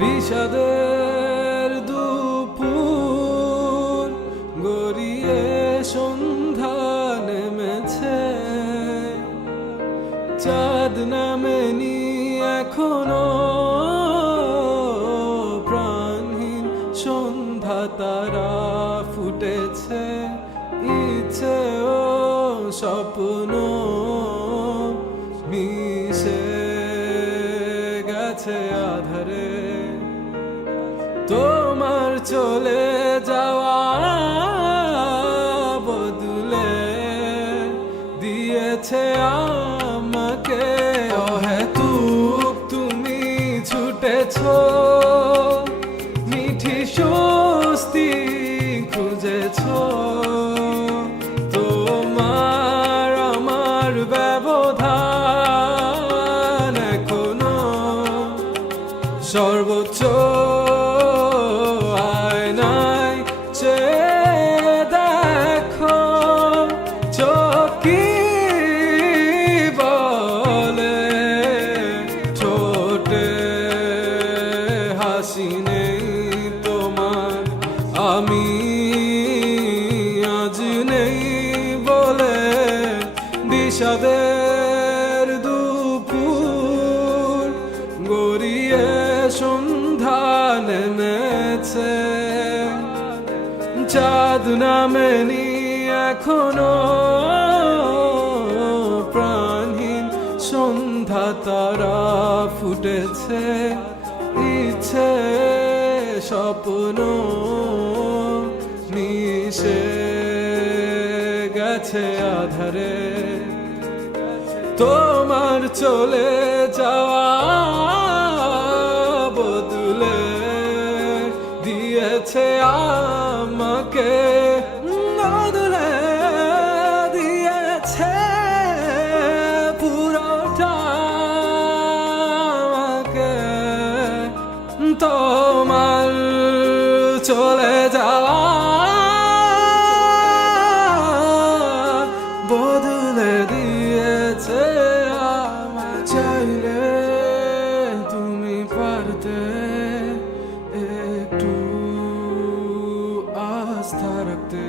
বিষাদের দুপুর গড়িয়ে সন্ধ্যা নেমেছে, চাঁদ নামেনি এখনো, প্রাণহীন সন্ধ্যা তারা ফুটেছে, ইচ্ছে ও স্বপ্ন মিশে গেছে আধারে। তোমার চলে যাওয়া বদলে দিয়েছে আমাকে অহেতুক তুমি ছুটেছো, মিঠি স্বস্তি খুঁজেছো, তোমার আমার ব্যবধান এখনো সর্বোচ্চ আয়নায় চেয়ে দেখো, চোখ কি বলে, ঠোঁটে হাসি নেই তোমার, আমি আজ নেই বলে। বিষাদের দুপুর গড়িয়ে সন্ধ্যা নেমেছে, চাঁদ নামেনি এখনো, প্রাণহীন সন্ধ্যা তারা ফুটেছে, ইচ্ছে স্বপ্ন মিশে গেছে আধারে। তোমার চলে যাওয়া বদলে দিয়েছে আমাকে, বদলে দিয়েছে পুরোটা আমাকে। তোমার চলে যাওয়া বদলে দিয়েছে আমায়। চাইলে তুমি পারতে একটু আস্থা রাখতে,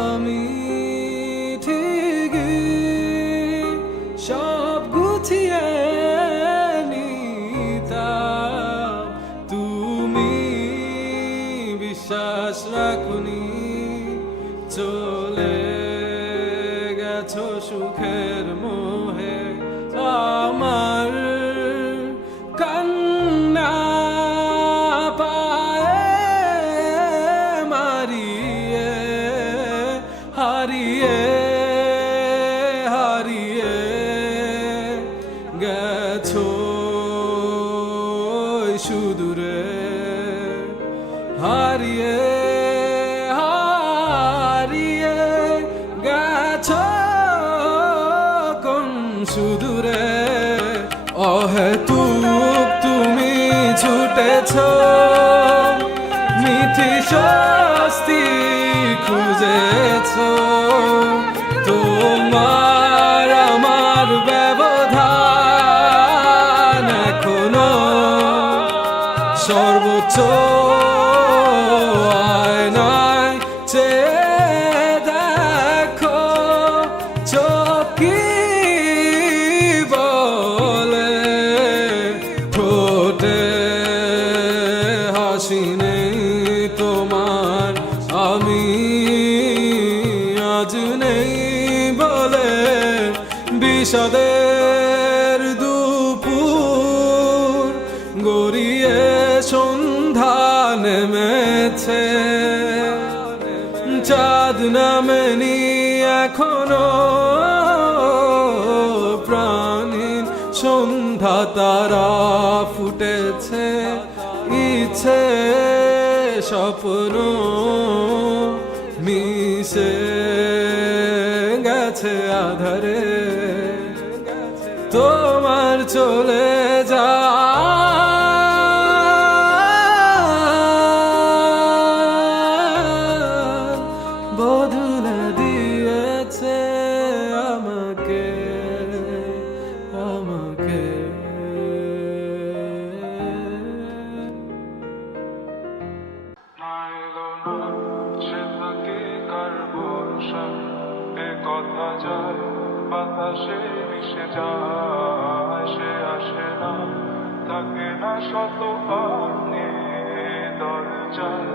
আমি ঠিকই সব গুছিয়ে নিতাম, তুমি বিশ্বাস রাখুনি, চলে গেছো সুখের মোহে। আমার কান্না পায়ে মারিয়ে হারিয়ে হারিয়ে গেছো সুদূরে, হারিয়ে হারিয়ে গেছো কোন সুদূরে। অহেতুক তুমি ছুটেছো, মিঠি স্বস্তি খুঁজেছো, তোমার আমার ব্যবধান এখনো সর্বোচ্চ আয়নায় চেয়ে দেখো, চোখ কি বলে, ঠোঁটে হাসি নেই তোমার, আমি আজ নেই বলে। বিষাদের দুপুর গড়িয়ে সন্ধ্যা নেমেছে, চাঁদ নামেনি এখনো, প্রাণহীন সন্ধ্যা তারা ফুটেছে, ইচ্ছে স্বপ্ন মিশে গেছে। গেছে আধারে তোমার চলে যা বদলে দিয়েছে আমাকে আমাকে সে থাকে কার ভরসা এ কথা যায় বাতাসে মিশে যায় সে আসে না থাকে না শত পানে দরজায়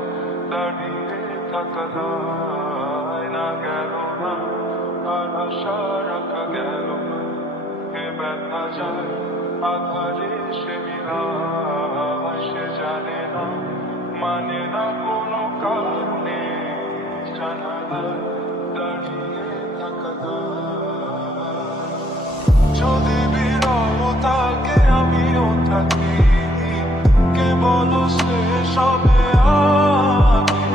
দাঁড়িয়ে থাকা যায় না গেল না আর আশা রাখা গেল না এ ব্যথা যায় আধারে সে মিলায় সে জানে না মানে না কোনো কারণে জানালায় দাঁড়িয়ে থাকা যদি বিরহ থাকে আমিও থাকি কেবল সে সবে আগে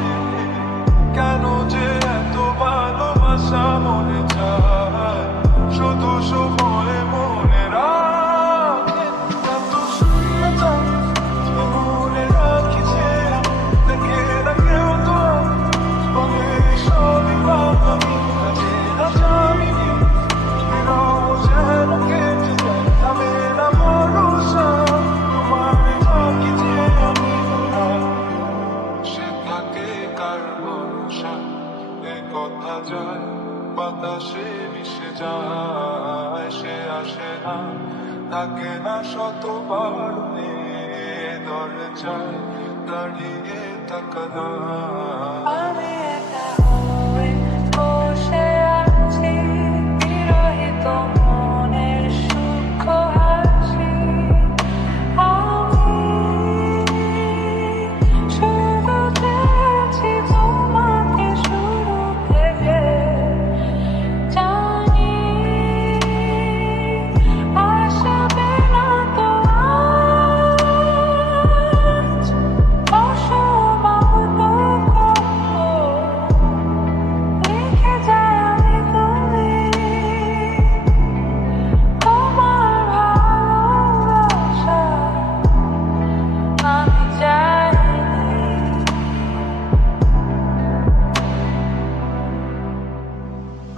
কেন যে এত ভালোবাসা মনে চায় শুধু সময় মনে রাখে এত শূন্যতা মনে রাখি যে দেখে না কেউ তো বলে সবই পাবি কাজে না জামিনি বিরহ যেন কেটে যায় থামে না ভরসা তোমার থাকি যে আমি সে থাকে কার ভরসা এ কথা যায় বাতাসে মিশে যায় সে আসে না থাকে না শতবার দরজায় দাঁড়িয়ে থাকা আমি একা হয়ে বসে আছি বিরহিত মনের সূক্ষ্ম হাসি আমি শুধু চেয়েছি তোমাকে শুরু থেকে জানি আসবে না তো আজ অসম্ভব লিখে যায় আমি তুমি তোমার ভালোবাসা আমি চাইনি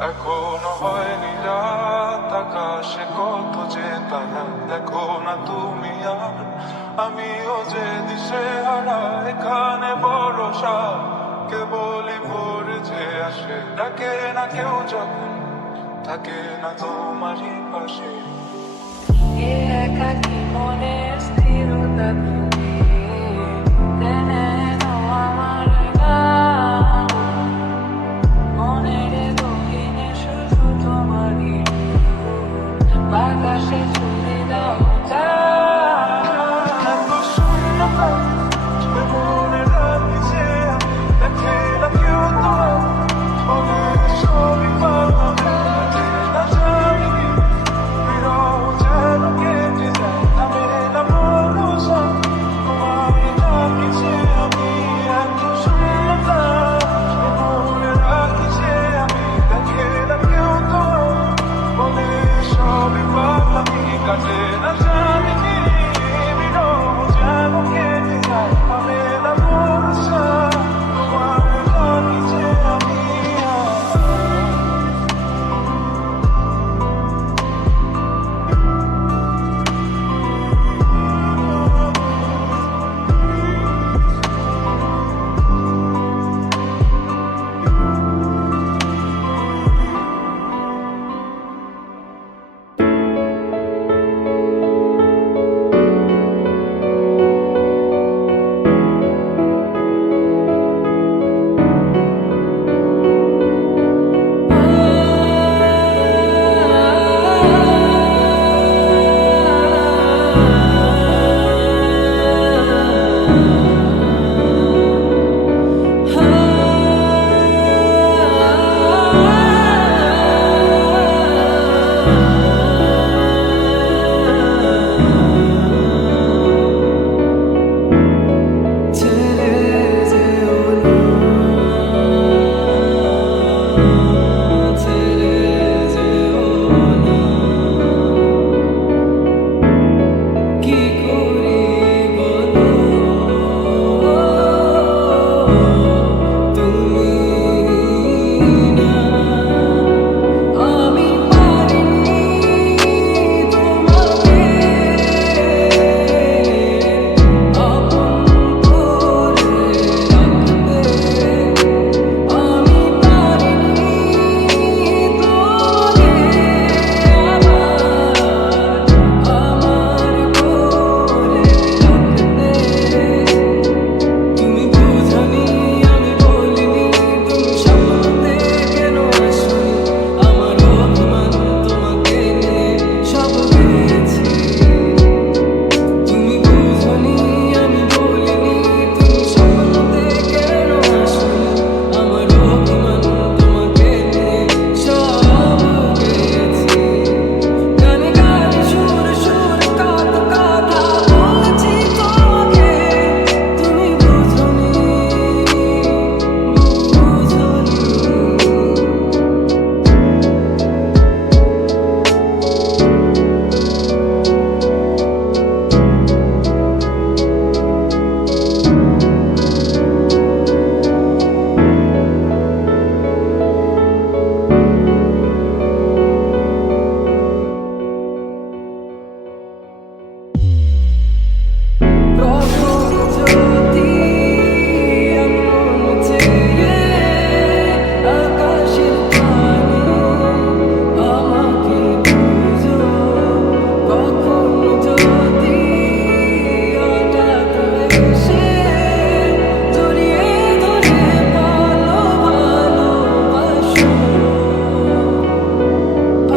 এখনো হয়নি রাত আকাশে কত যে তারা দেখো না তুমি আর আমিও যে দিশে হারা এখানে ভরসা কেবলই ভোরে যে আসে ডাকে না কেউ যখন থাকে না তোমারই পাশে এ একাকী মনের স্থিরতা তুমি টেনে নাও আমার গান মনের গহীনে শুধু তোমারই বাতাসে ছুড়ে দাও এত শূন্যতা মনে রাখি যে দেখে না কেউ তো বলে সবই পাবে না জানি বিরহ যেন কেটে যায় থামে না ভরসা তোমার রাখি যে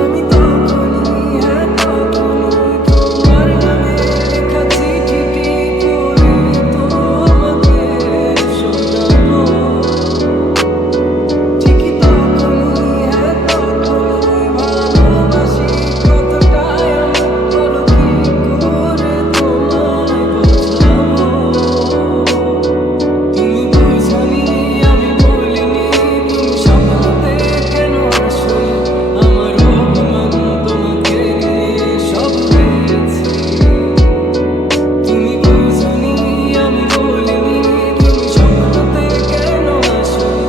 আমি তখনই হ্যাঁ তখনই তোমার নামে লেখা চিঠিটি করে তোমাকে শোনাবো। ঠিকই তখনই হ্যাঁ তখনই ভালোবাসি কতটাই আমি, বলো কি করে তোমায় বোঝাবো। তুমি বুঝোনি আমি বলিনি, তুমি স্বপ্নতে কেন আসোনি, আমার অভিমান তোমাকে নিয়ে সব হয়েছে। তুমি বুঝোনি আমি বলিনি, তুমি স্বপ্নতে কেন আসোনি,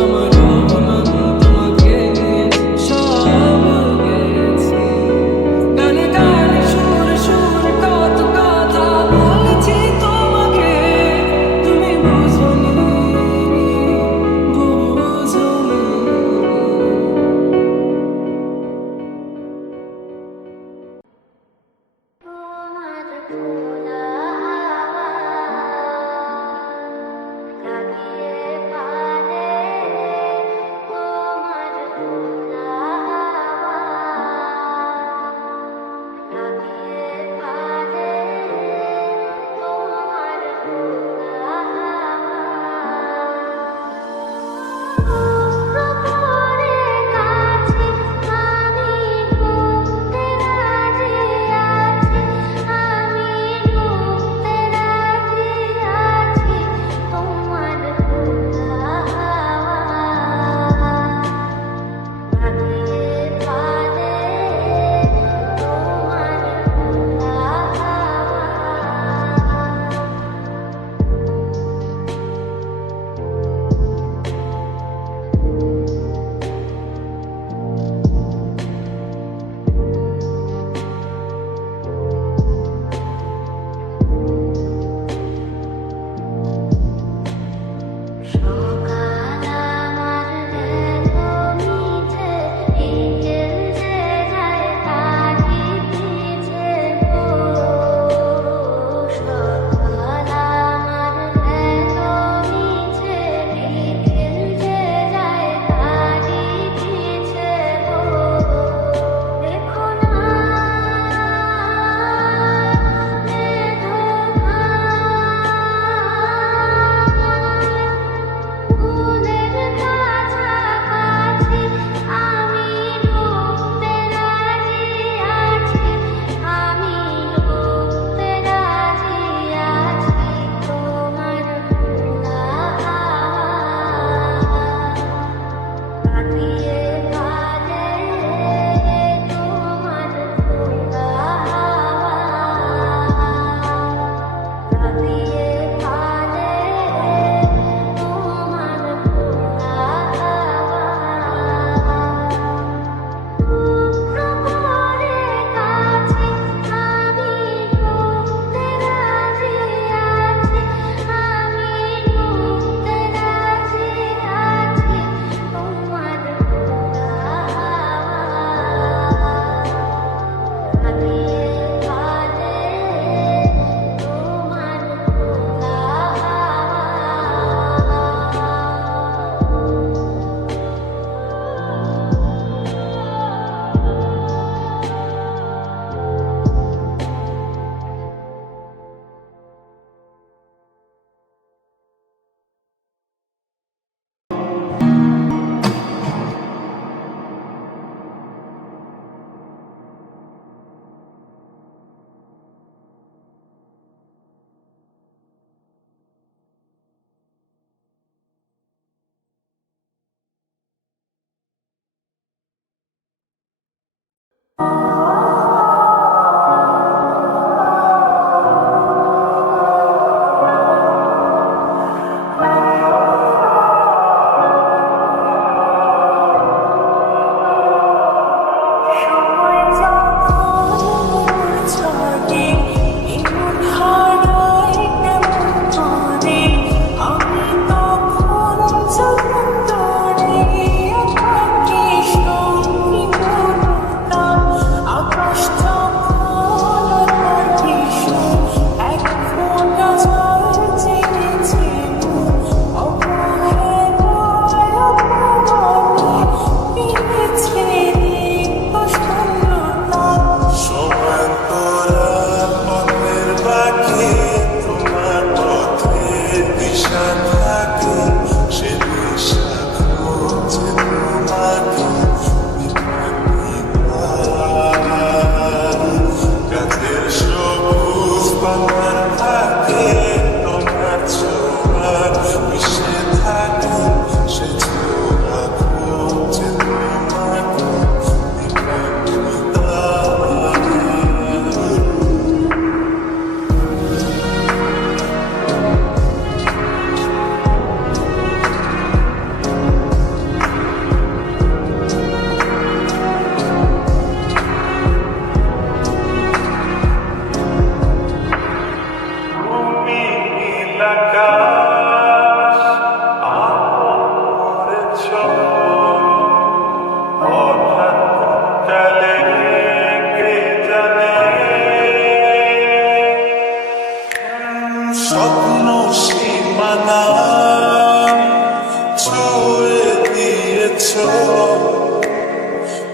আমার অভিমান তোমাকে নিয়ে সব গেছে। গানে গানে সুরে সুরে কত কথা বলেছি তোমাকে, তুমি বুঝোনি বুঝোনি। তোমার খোলা হাওয়া লাগিয়ে পারে, তোমার খোলা হাওয়া লাগিয়ে পারে, তোমার খোলা প্রভুরে কাছে আমি ঘুমতে রাজি আছি, আমি ঘুমতে রাজি আছি, তোমার খোলা হাওয়া লাগিয়ে পারে, তোমার খোলা হাওয়া। সকাল আমার এলো মিঠে, বিকেল যে যায় তারই পিছে গো। সকাল আমার এলো মিঠে, বিকেল যে যায় তারই পিছে গো। দেখো না ফুলের কাছাকাছি আমি ঢুকতে রাজি আছি, আমি ঢুকতে রাজি আছি, তোমার খোলা হাওয়া লাগিয়ে পারে, তোমার খোলা হাওয়া লাগিয়ে পারে, তোমার খোলা প্রভুরে কাছে আমি ঘুমতে রাজি আছি, আমি ঘুমতে রাজি আছি, তোমার খোলা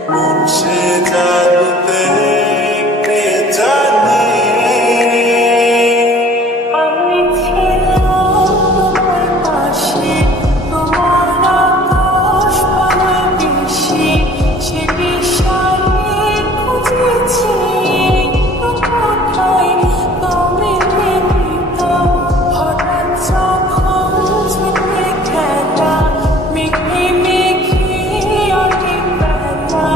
কোন সে জাদুতে কে জানে আমি ছিলাম তোমার পাশে, তোমার আকাশ ভালোবেসে, সে বিশালে খুঁজেছি কোথায় তুমি নিহিত। হঠাৎ যখন ছুটে খেলা মেঘে মেঘে অনেক বেলা,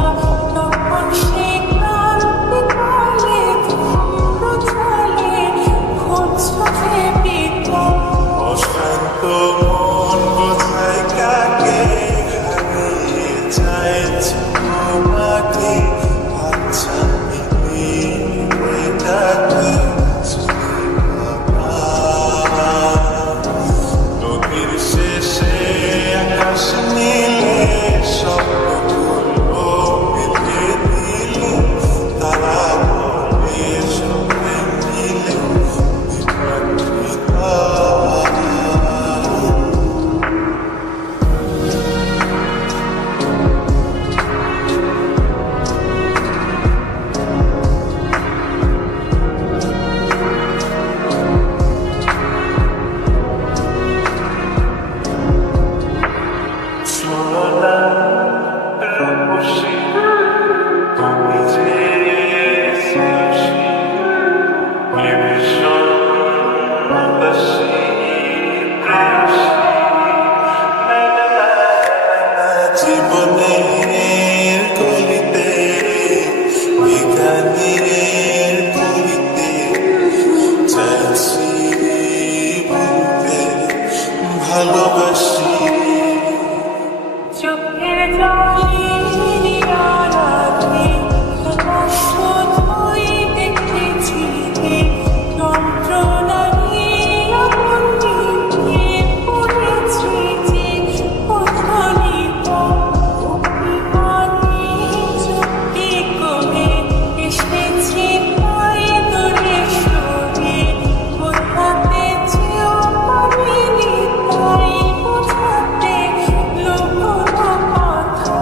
তখন সে ক্লান্তি কালে ধূম্র জলে খুঁজছো ভেবিতা। অশান্ত মন বোঝায় কাকে হারিয়ে যাইছে তোমাকে আচ্ছা এটাকে নদীর শেষে আকাশ নীলে স্বপ্নগুলো মিলে দিলে তারা বলে সবে মিলে বিভ্রান্তিতা সোনা রূপসী তুমি যে সুশী ভীষণ উদাসী প্রেয়সী জীবনের কলিতে বিজ্ঞানের কলিতে চাইছি বলতে ভালোবাসি চোখের জলে আড়ালে তোমার শুধুই দেখেছি যন্ত্রণা নিয়ে আপন নিয়ে পড়েছি যে প্রচলিত অভিমানে চুক্তি করে এসেছি প্রায় দূরে সরে। বোঝাতে চেয়েও পারিনি তাই বোঝাতে লুকোনো কথা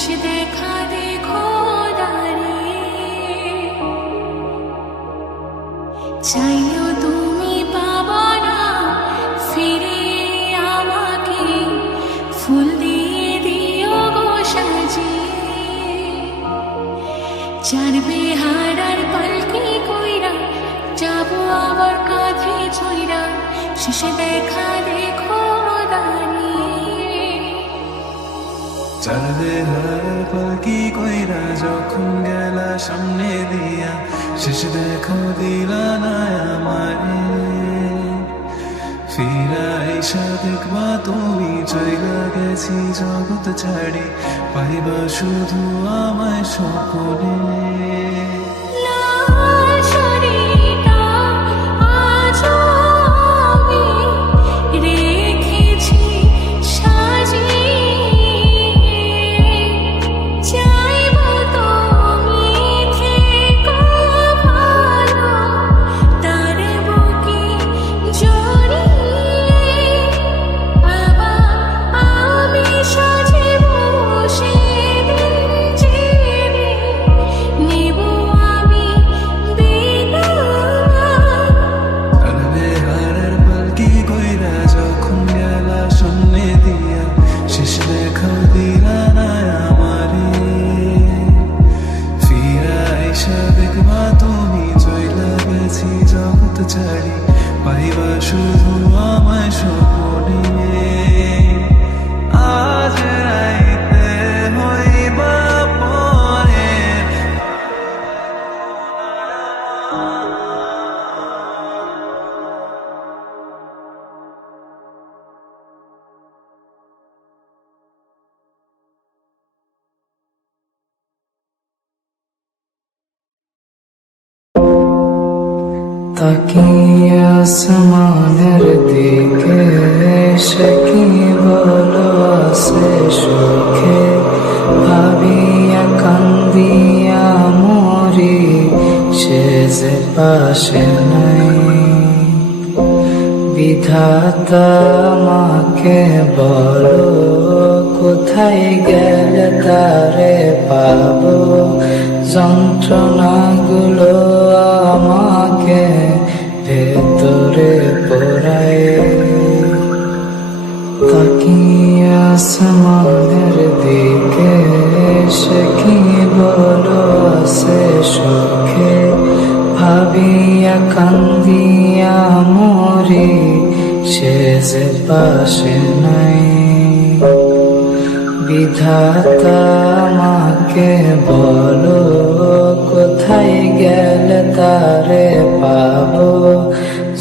শেষ দেখা দেখো দাঁড়িয়ে, চাইলেও তুমি পাবা না ফিরে আমাকে, ফুল দিয়ে দিও গো সাজিয়ে। জানবে হারার পালকি কইরা যাবো আবার কাঁধে ছইরা, শেষে দেখা দেখো দাঁড়িয়ে। চলবে হার পালকি কইরা যখন গেলা সামনে দিয়া, শেষ দেখো দিলা না আমারে, ফিরা এসা দেখবা তুমি চইলা গেছি জগৎ ছাড়ি, পাইবা শুধু আমায় সকলে। ছাড়ি পাইবা শুধু আমায় সকলে। আজ রাইতে হইবা পরে তাকিয়ে আসমানের দিকে, সে কি বলো আসে সুখে, ভাবিয়া কান্দিয়া মরি, সে যে পাশে নাই। বিধাতা আমাকে বলো, কোথায় গেলে তারে পাবো, যন্ত্রণাগুলো আমাকে ভেতরে পোড়ায়। তাকিয়ে আসমানের দিকে, সে কি বলো আসে সুখে, ভাবিয়া কান্দিয়া মরি, সে যে পাশে নাই। বিধাতা আমাকে বলো, কোথায় গেলে তারে পাবো,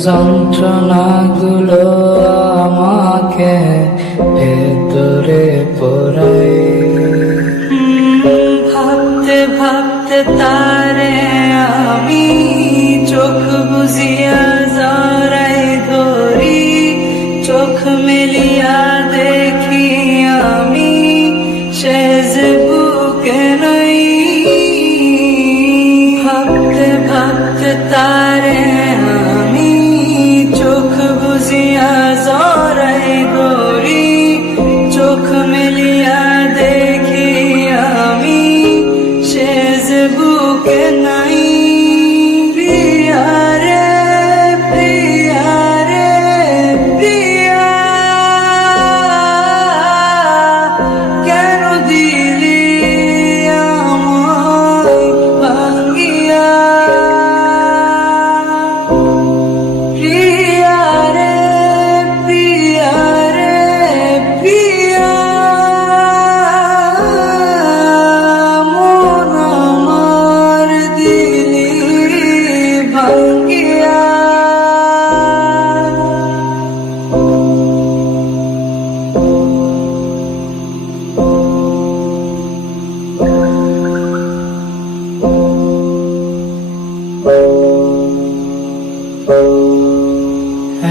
যন্ত্রণাগুলো আমাকে ভেতরে পোড়ায়। ভাবতে ভাবতে তারে আমি চোখ বুঝিয়া জড়াই ধরি, চোখ মেলিয়া দেখি আমি, সে যে বুকে নাই। ভাবতে ভাবতে তারে আমি চোখ বুঝিয়া জড়াই ধরি, চোখ মেলিয়া দেখি আমি, সে যে বুকে নাই।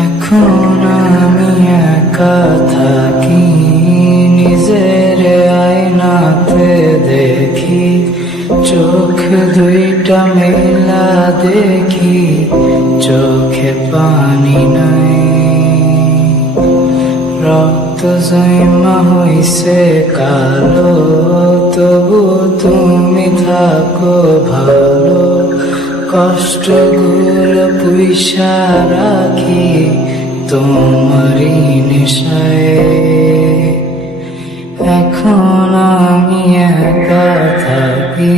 এখন আমি একা থাকি, নিজের আয়নাতে দেখি, চোখ দুইটা মেলা দেখি, চোখে পানি নাই। রক্ত জমা হইছে কালো, তবু তুমি থাকো ভালো। কষ্টগুলো পুইসা রাখি তোমারই নেশায়। এখন আমি একা থাকি,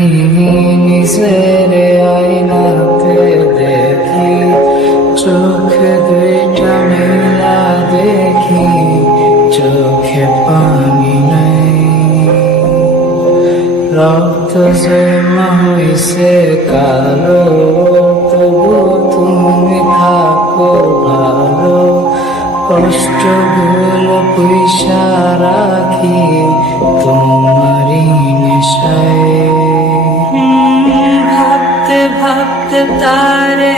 নিজের আয়নাতে দেখি, চোখ দুইটা মেলা দেখি, চোখে পানি নাই। রক্ত জমা হইছে কালো, তবু তুমি থাকো ভালো। কষ্টগুলো পুইসা রাখি তোমারই নেশায়। ভাবতে ভাবতে তারে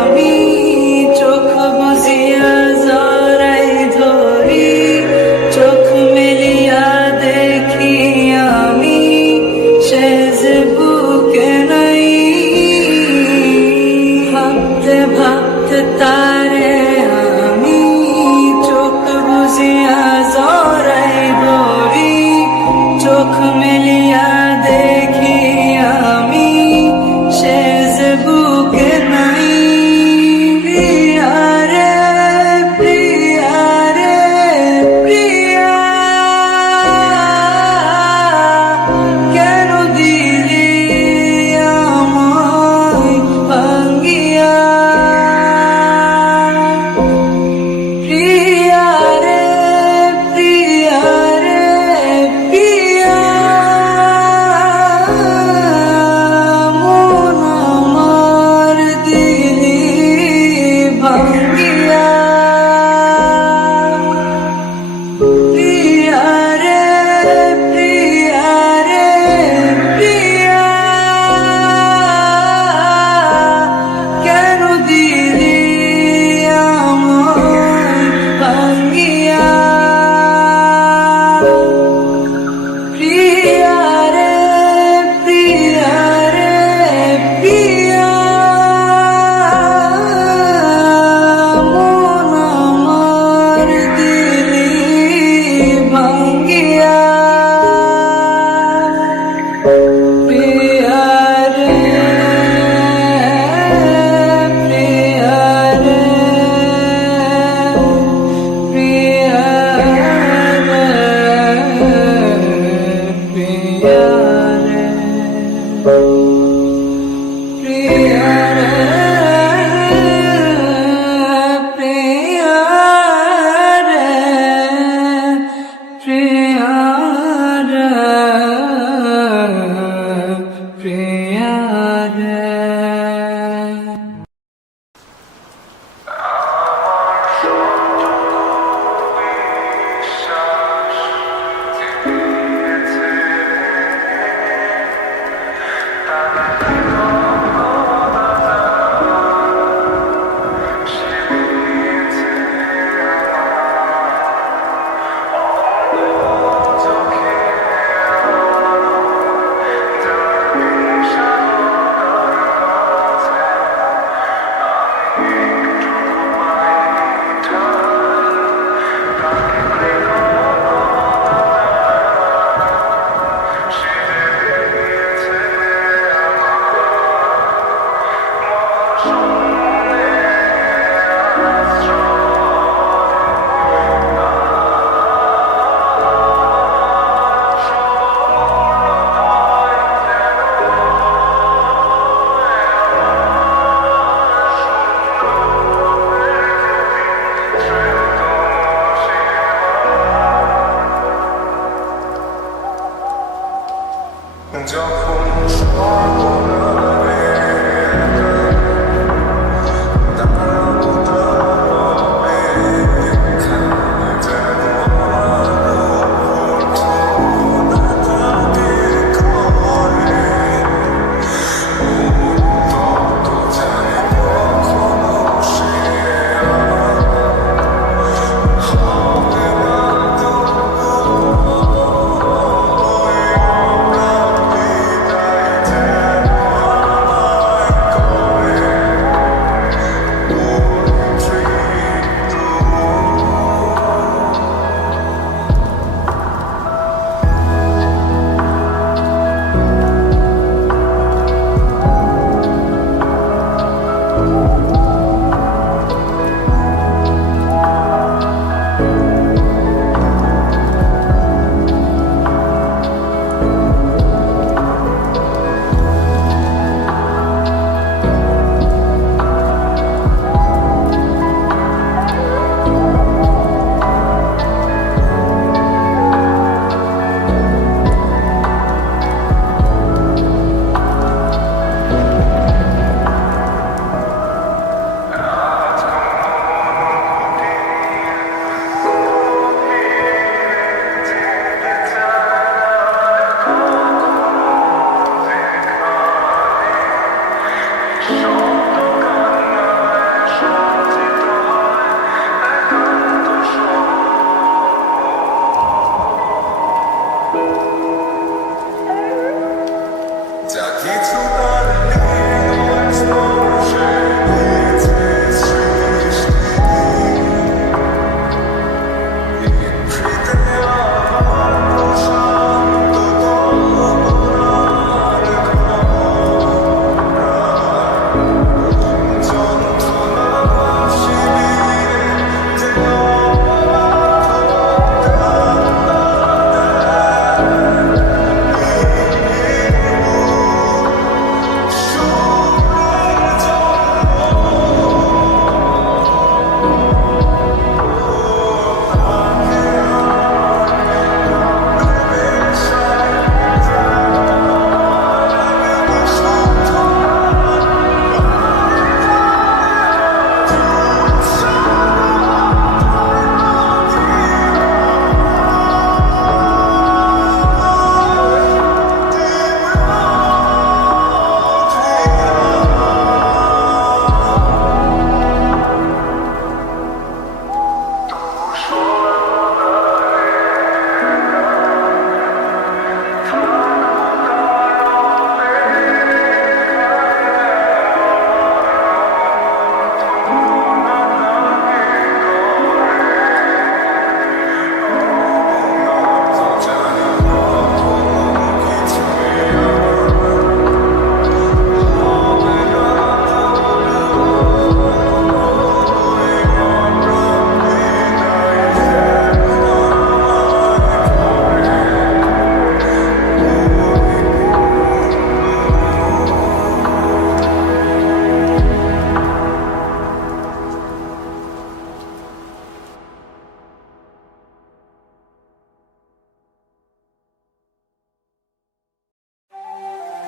আমি চোখ বুঝিয়া জড়াই ধরি, চোখ মেলিয়া দেখি আমি সে যে বুকে নাই। ভাবতে ভাবতে তারে আমি চোখ বুঝিয়া জড়াই ধরি, চোখ মেলিয়া দেখি আমি সে যে বুকে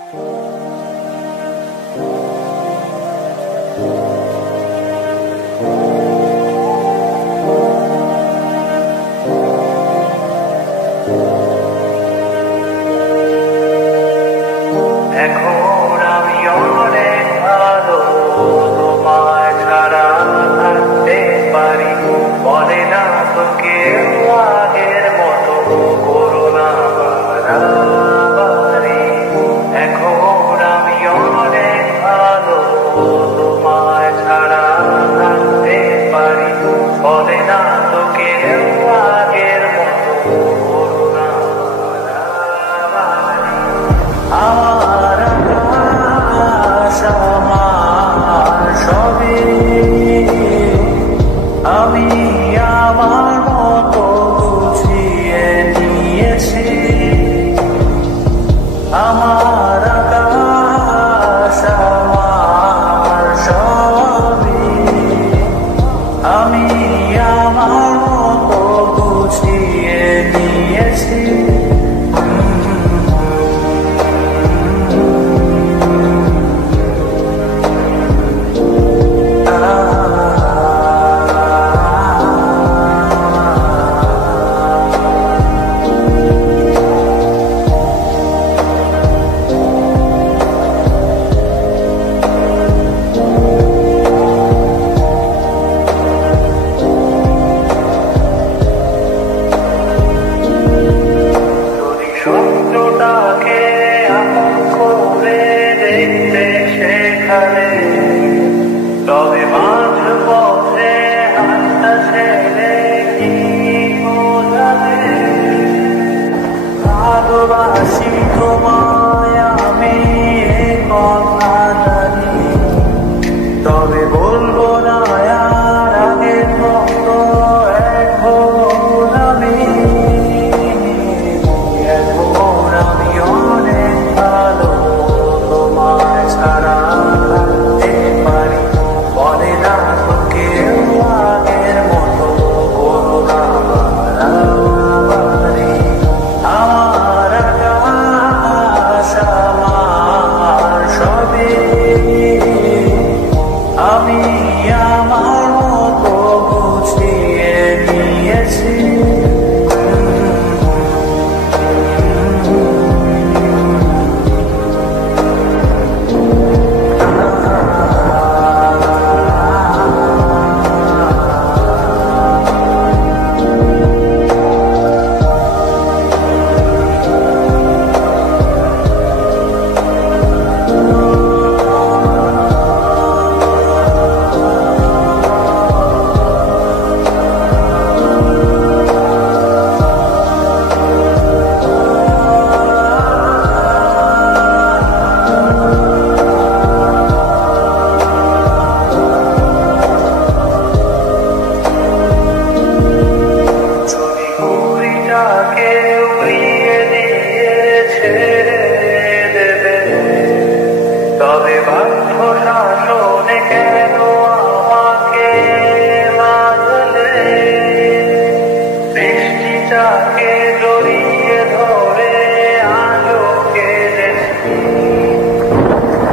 এখন আমি অনেক ভালো, তোমায় ছাড়া থাকতে পারি, বলে না তো কেউ আগের মতো করোনা বাড়াবাড়ি। এখন আমি অনেক ভালো, তোমায় ছাড়া থাকতে পারি, বলে না তো কেউ আগের মতো করোনা বাড়াবাড়ি। আমার আকাশ আমার সবই, আমি আমার মতো গুছিয়ে নিয়েছি। আমার আকাশ আমার সবই, আমি আমার মতো গুছিয়ে নিয়েছি। যদি সত্যটাকে আপন করে দেখতে সেখানে, তবে মাঝ পথে হাতটা ছেড়ে কি বোঝাবে? ভালোবাসি তোমায় আমি, এ কথা জানি, তবে বলবো না আর আগের মতো এক ভুল আমি। এখন আমি অনেক ভালো, তোমায় ছাড়া থাকতে পারি, বলে না তো কেউ আগের মতো করোনা বাড়াবাড়ি। আমার আকাশ আমার সবই, আমি আমার মতো গুছিয়ে নিয়েছি। যদি ঘুড়িটাকে উড়িয়ে দিয়ে ছেড়ে দেবে, তবে বাধ্য শাসনে কেন আমাকে বাঁধলে? বৃষ্টিটাকে জড়িয়ে ধরে আজও কেঁদেছি,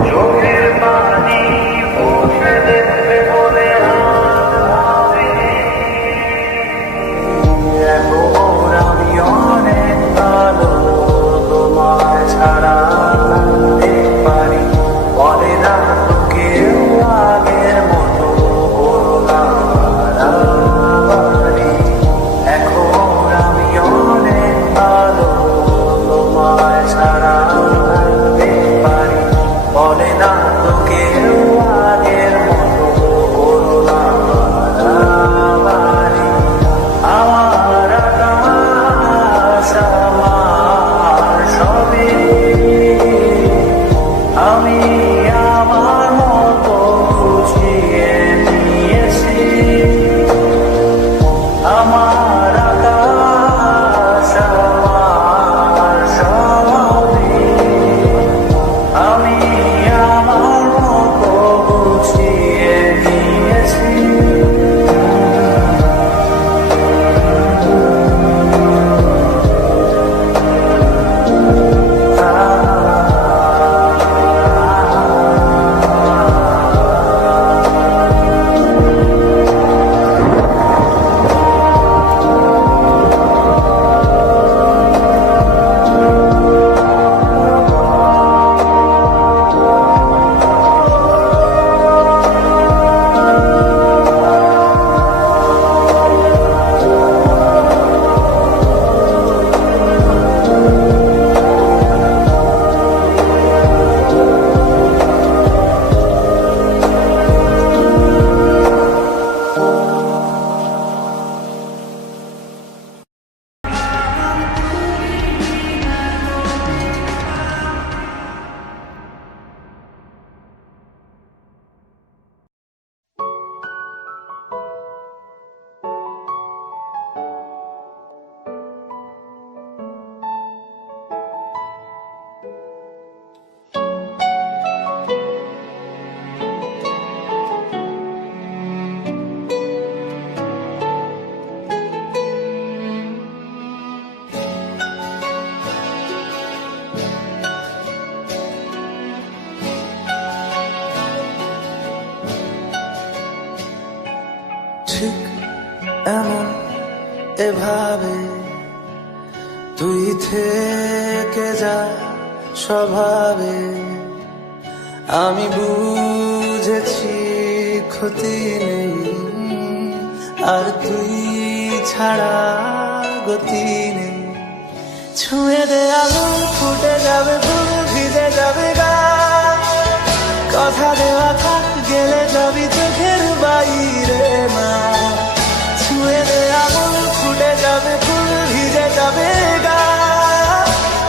চোখের পানি মুছে দেবে বলে আজ ভাবিনি। এখন আমি অনেক ভালো, তোমায় ছাড়া থাকতে পারি, বলে না তো কেউ আগের মতো করোনা বাড়াবাড়ি। এখন আমি অনেক এভাবে তুই থেকে যা স্বভাবে আমি বুঝেছি ক্ষতি নেই আর তুই ছাড়া গতি নেই ছুঁয়ে দে আগুন ফুটে যাবে ফুল ভিজে যাবে গা কথা দেওয়া থাক গেলে যাবি চোখের বাইরে না ছুঁয়ে দে আগুন ফুটে যাবে ফুল ভিজে যাবে গা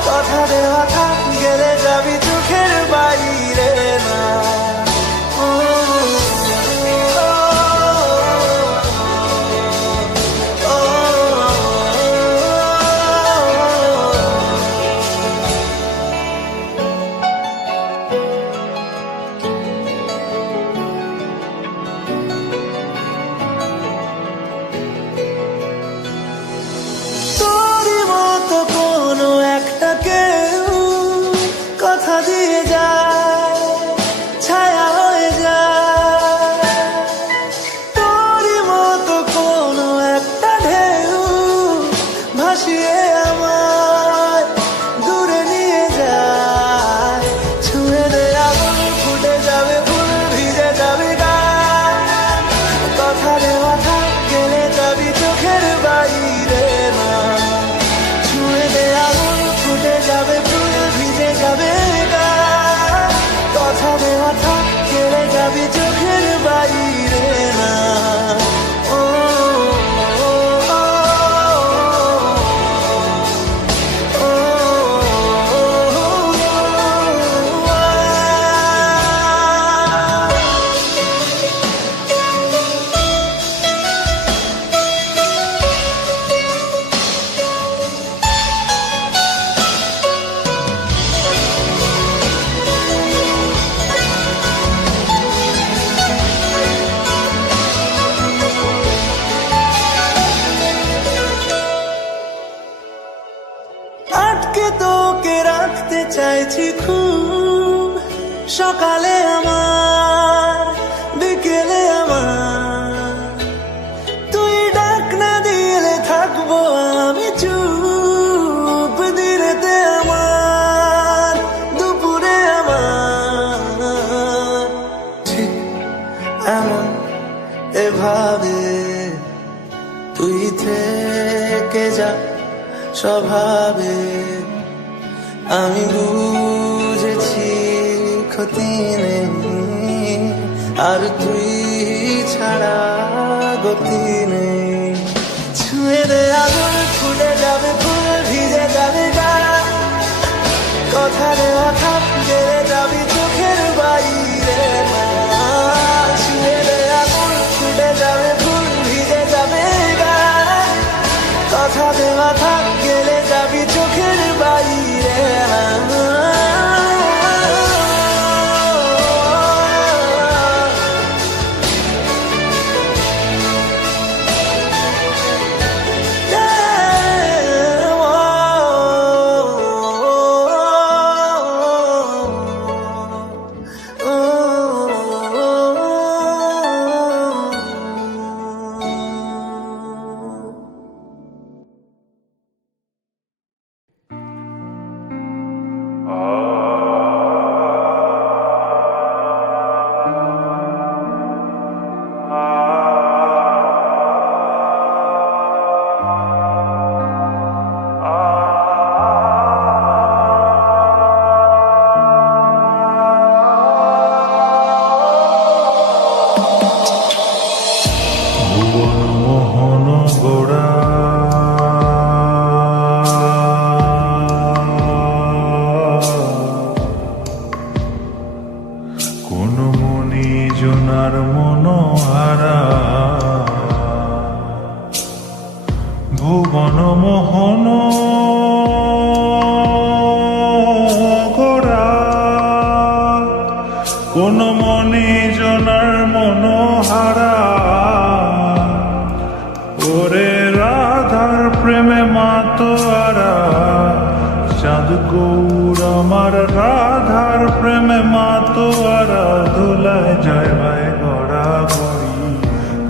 কথা দেওয়া থাক গেলে যাবি চোখের বাইরে না দিয়ে যায় ছায়া হয়ে যায় তোরই মতো কোনো একটা ঢেউ ভাসিয়ে আমায় দূরে নিয়ে যায় ছুঁয়ে দে আগুন ফুটে যাবে ফুল ভিজে যাবে গা কথা দেওয়া থাক গেলে যাবি চোখের বাইরে না ছুঁয়ে দে আগুন ফুটে যাবে ফুল ভিজে যাবে কথা দেওয়া থাক গেলে যাবি চোখের বাইরে না আটকে তোকে রাখতে চাইছি খুব সকালে আমার বিকেলে আমার তুই ডাক না দিলে থাকবো আমি চুপ দিনেতে আমার দুপুরে আমার ঠিক এমন এভাবে তুই থেকে যা স্বভাবে আমি বুঝেছি ক্ষতি নেই আর তুই ছাড়া গতি নেই ছুঁয়ে দে আগুন ফুটে যাবে ফুল ভিজে যাবে গা কথা দেওয়া থাক গেলে যাবি চোখের বাইরে না ছুঁয়ে দে আগুন ফুটে যাবে ফুল ভিজে যাবে গা কথা দেওয়া থাক গেলে যাবি চোখের বাইরে না ভুবন মোহন গোরা কোন মনি জনার মনোহারা ওরে রাধার প্রেমে মাতোয়ারা চাঁদ গৌর আমার রাধার প্রেমে মাতোয়ারা ধুলায় যায় ভাই গড়া গড়ি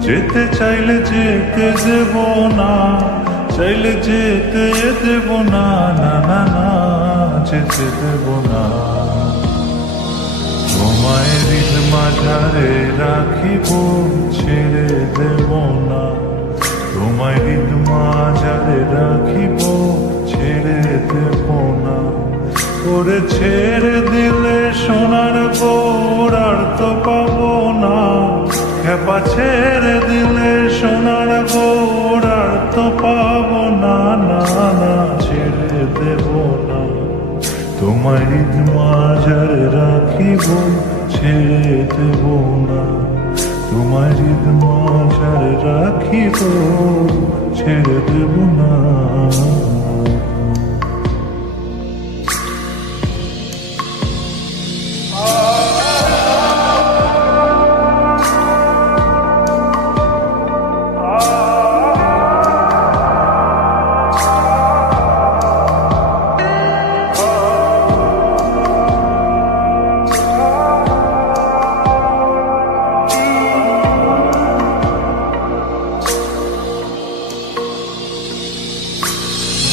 যেতে চাইলে যেতে দেব না চাইলে যেতে দেব না, না না না, যেতে দেব না। তোমায় হৃদ মাঝারে রাখিব, ছেড়ে দেব না। তোমায় হৃদ মাঝারে রাখিব, ছেড়ে দেব না। ওরে ছেড়ে দিলে সোনার গৌর আর তো পাবো না। খেপা ছেড়ে দিলে সোনার গৌর আর তো পাবো না, না না, ছেড়ে দেব না। তোমায় হৃদ মাঝারে রাখিব, ছেড়ে দেব না। তোমায় হৃদ মাঝারে রাখিব, ছেড়ে দেব না।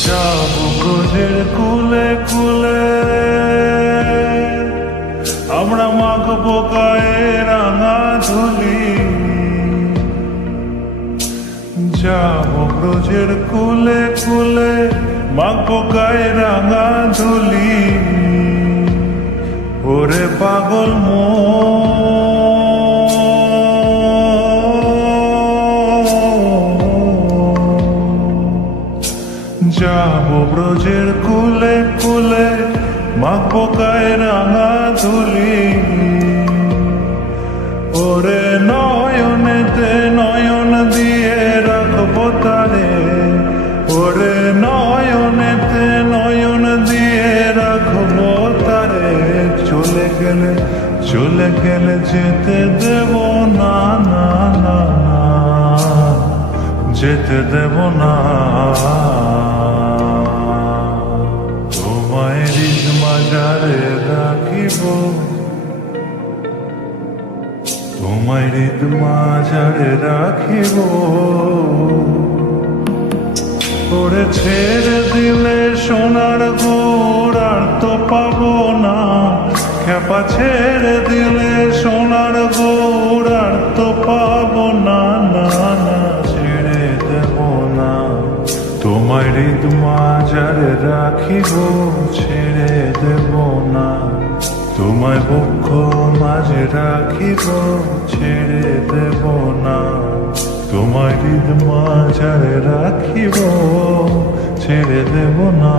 যাবো ব্রজের কুলে কুলে, আমরা মাখবো গায়ে রাঙা ধুলি। যাবো ব্রজের কুলে কুলে, মাখবো গায়ে রাঙা ধুলি। ওরে পাগল যাবো ব্রজের কুলে কুলে, মাখবো গায়ে রাঙা ধুলি। ওরে নয়নেতে নয়ন দিয়ে রাখবো তারে, ওরে নয়নেতে নয়ন দিয়ে রাখবো তারে। চলে গেলে চলে গেলে যেতে দেব না, না না না, যেতে দেব না। তোমায় হৃদ মাঝারে রাখিব, তোমায় হৃদ মাঝারে রাখিব। ওরে ছেড়ে দিলে সোনার গৌর আর তো পাবো না। খেপা ছেড়ে দিলে সোনার গৌর আর তো পাবো না, না না, ছেড়ে দেব না। তোমায় হৃদ মাঝারে রাখিব, ছেড়ে দেব না। তোমায় বক্ষ মাঝে রাখিব, ছেড়ে দেব না। তোমায় হৃদ মাঝারে রাখিব, ছেড়ে দেব না।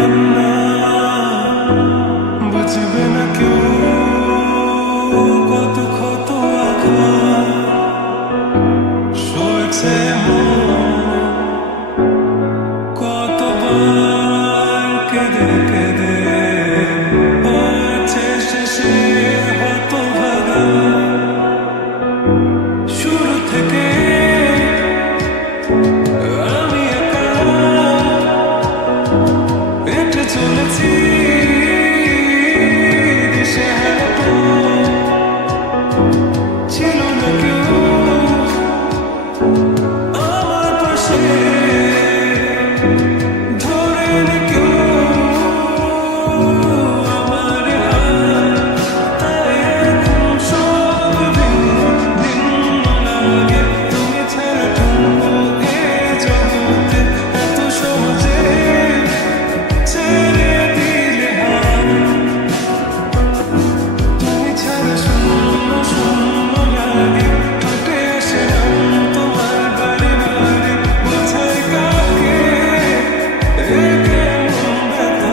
কান্না বুঝবে না কেউ কত ক্ষত আঘাত সয়েছে কতবার কেঁদে কেঁদে হয়েছে শেষে হতভাগা শুরু থেকে আমি একা হেঁটে চলেছি দিশেহারা পথ। ছিল না কেউ আমার পাশে ধরে নি কেউ আমার হাত তাই এখন সব ভিন্ন ভিন্ন লাগে তুমি ছাড়া টুকু এ জগতে এত সহজে ছেড়ে দিলে হাত তুমি ছাড়া শূন্য শূন্য লাগে ঠোঁটে আসে নাম তোমার বারে বারে বোঝাই কাকে এ কেমন ব্যথা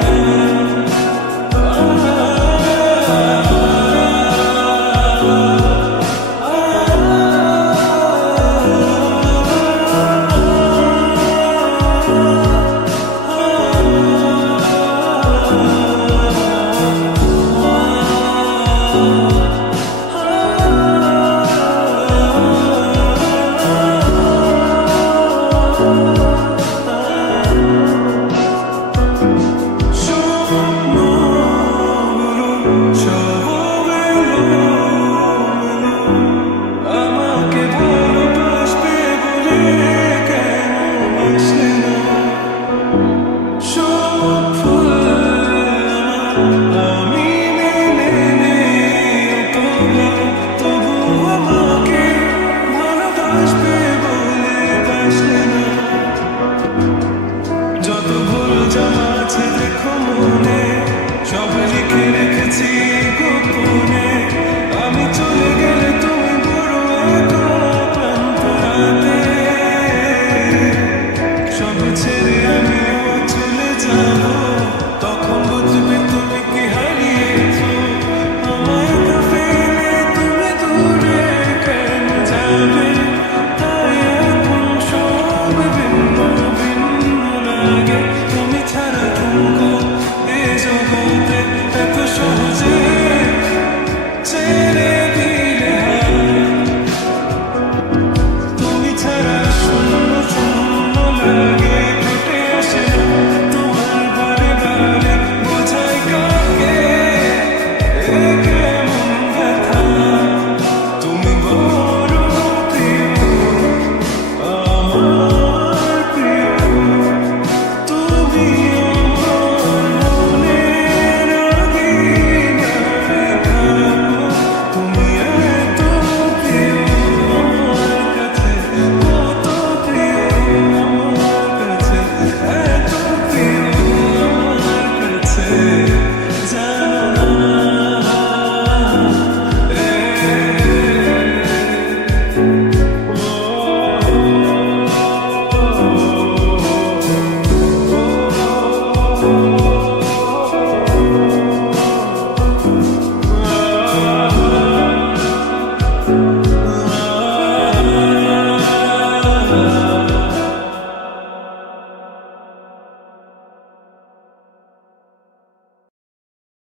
আমাকে ভালোবাসবে বলে কেন বাসলে না সব ফুল আমি মেনে নেই তবু আমাকে ভালোবাসবে বলে বাসলে না যত ভুল জামা আছে দেখো মনে সব লিখে